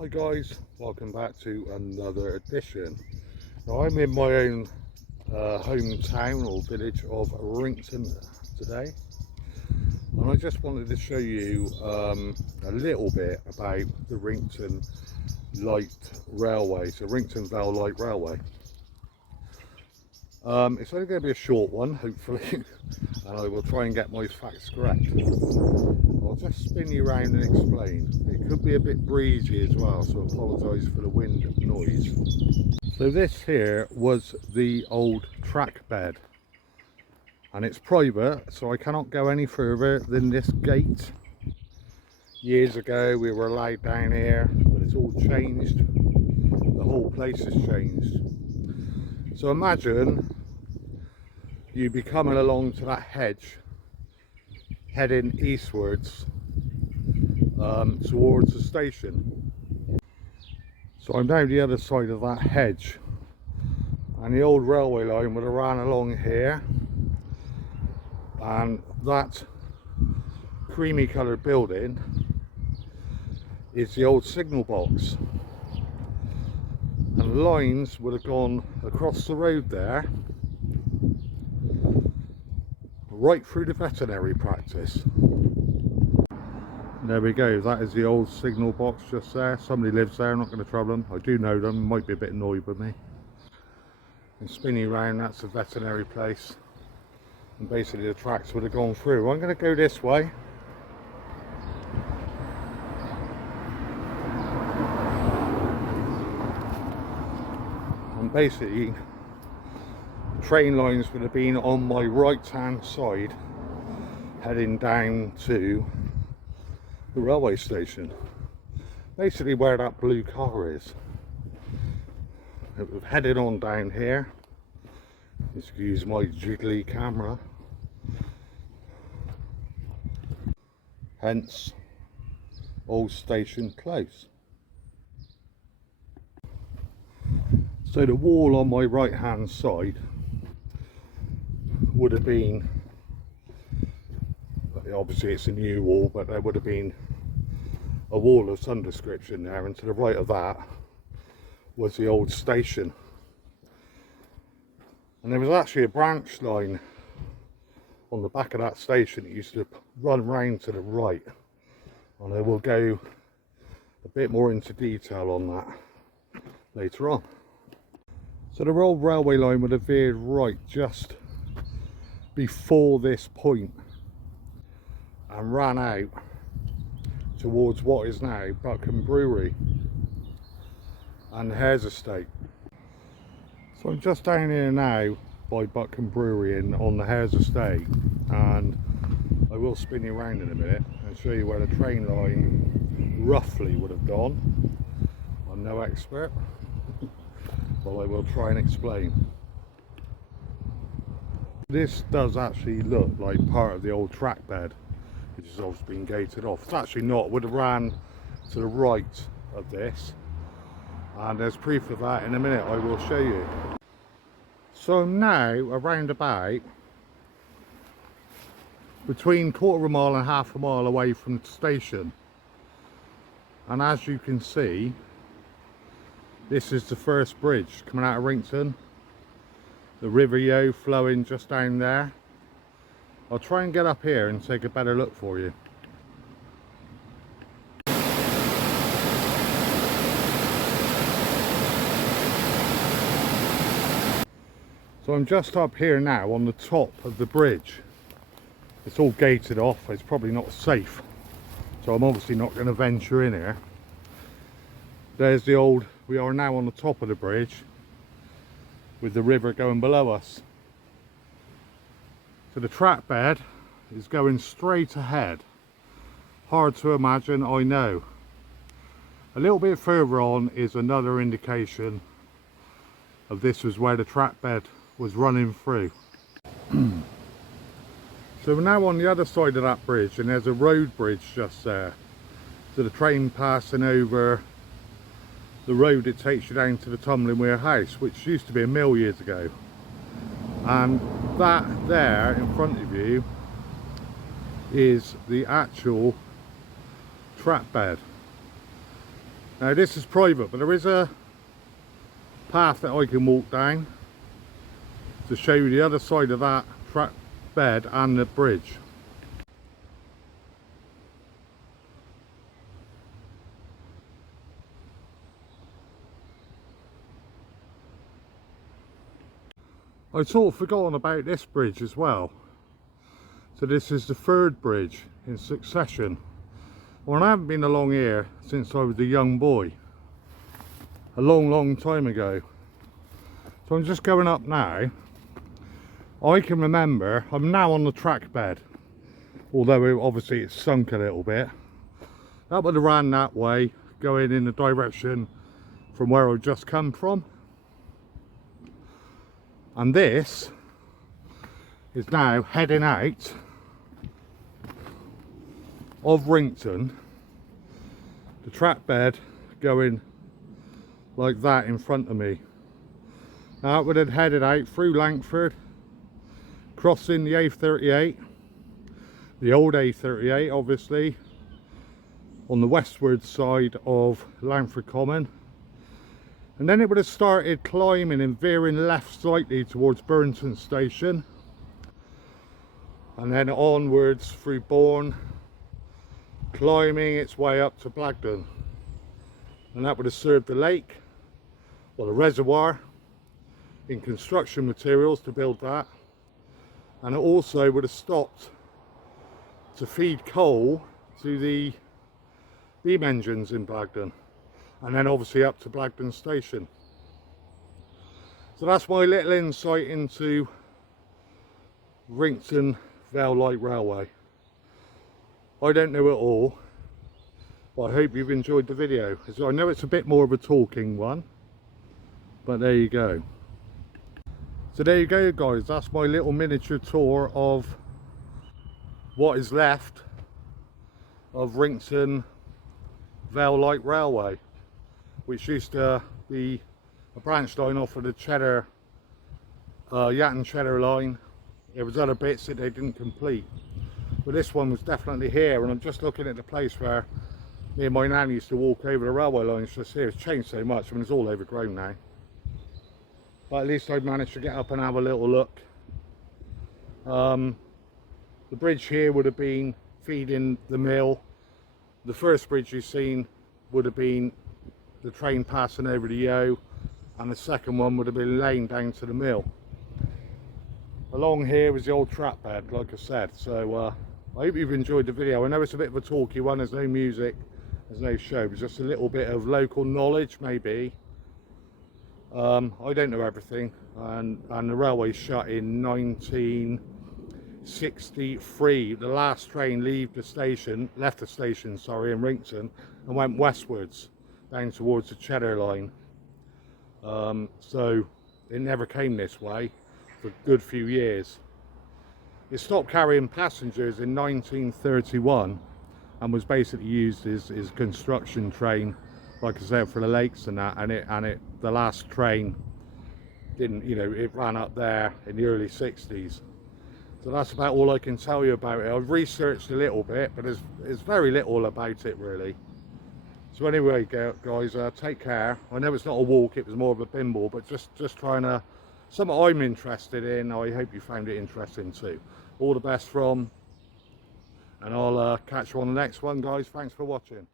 Hi guys, welcome back to another edition. Now I'm in my own hometown or village of Wrington today, and I just wanted to show you a little bit about the Wrington Light Railway, so Wrington Vale Light Railway. It's only going to be a short one, hopefully, and I will try and get my facts correct. I'll just spin you around and explain. It could be a bit breezy as well, so I apologise for the wind and noise. So this here was the old track bed, and it's private, so I cannot go any further than this gate. Years ago we were allowed down here, but it's all changed. The whole place has changed. So imagine you be coming along to that hedge, heading eastwards towards the station. So I'm down the other side of that hedge, and the old railway line would have ran along here, and that creamy coloured building is the old signal box, and lines would have gone across the road there right through the veterinary practice. There we go, that is the old signal box just there. Somebody lives there, I'm not going to trouble them. I do know them, might be a bit annoyed with me. And spinning around, that's the veterinary place, and basically the tracks would have gone through. I'm going to go this way. And basically train lines would have been on my right hand side heading down to the railway station, basically where that blue car is. It was headed on down here. Excuse my jiggly camera. Hence old station close. So the wall on my right hand side would have been, obviously it's a new wall, but there would have been a wall of some description there, and to the right of that was the old station. And there was actually a branch line on the back of that station that used to run round to the right, and I will go a bit more into detail on that later on. So the old railway line would have veered right just before this point and ran out towards what is now Buckham Brewery and the Hares Estate. So I'm just down here now by Buckham Brewery on the Hares Estate, and I will spin you around in a minute and show you where the train line roughly would have gone. I'm no expert, but I will try and explain. This does actually look like part of the old track bed, which has obviously been gated off. It's actually not. It would have ran to the right of this, and there's proof of that in a minute. I will show you. So I'm now around about between quarter of a mile and half a mile away from the station, and as you can see, this is the first bridge coming out of Wrington. The River Yo flowing just down there. I'll try and get up here and take a better look for you. So I'm just up here now on the top of the bridge. It's all gated off, it's probably not safe, so I'm obviously not going to venture in here. There's the old, we are now on the top of the bridge with the river going below us. So the track bed is going straight ahead. Hard to imagine, I know. A little bit further on is another indication of this was where the track bed was running through. So we're now on the other side of that bridge, and there's a road bridge just there. So the train passing over the road, it takes you down to the Tumbling Weir House, which used to be a mill years ago. And that there in front of you is the actual track bed. Now this is private, but there is a path that I can walk down to show you the other side of that track bed and the bridge. I'd sort of forgotten about this bridge as well. So this is the third bridge in succession. Well, I haven't been along here since I was a young boy, a long time ago. So I'm just going up now. I can remember, I'm now on the track bed, although obviously it's sunk a little bit. That would have ran that way, going in the direction from where I've just come from. And this is now heading out of Wrington, the track bed going like that in front of me. Now it would have headed out through Langford, crossing the A38, the old A38 obviously, on the westward side of Langford Common, and then it would have started climbing and veering left slightly towards Burnton Station, and then onwards through Bourne, climbing its way up to Blagdon, and that would have served the lake, or the reservoir, in construction materials to build that, and it also would have stopped to feed coal to the beam engines in Blagdon, and then obviously up to Blagdon Station. So that's my little insight into Wrington Vale Light Railway. I don't know it all, but I hope you've enjoyed the video. As I know it's a bit more of a talking one, but there you go. So there you go guys, that's my little miniature tour of what is left of Wrington Vale Light Railway, which used to be a branch line off of the Cheddar, Yatton Cheddar line. There was other bits that they didn't complete, but this one was definitely here, and I'm just looking at the place where me and my nan used to walk over the railway lines just here. It's changed so much, I mean it's all overgrown now, but at least I managed to get up and have a little look. The bridge here would have been feeding the mill. The first bridge you've seen would have been the train passing over the Yeo, and the second one would have been laying down to the mill. Along here was the old trap bed, like I said. So I hope you've enjoyed the video. I know it's a bit of a talky one, there's no music, there's no show, but just a little bit of local knowledge maybe. I don't know everything, and the railway shut in 1963. The last train left the station in Wrington, and went westwards down towards the Cheddar line. So it never came this way for a good few years. It stopped carrying passengers in 1931 and was basically used as a construction train, like I said, for the lakes and that, and the last train didn't, you know, it ran up there in the early 60s. So that's about all I can tell you about it. I've researched a little bit, but there's very little about it really. So anyway guys, take care. I know it's not a walk, it was more of a bimble, but just trying to, something I'm interested in. I hope you found it interesting too. All the best from, and I'll catch you on the next one guys. Thanks for watching.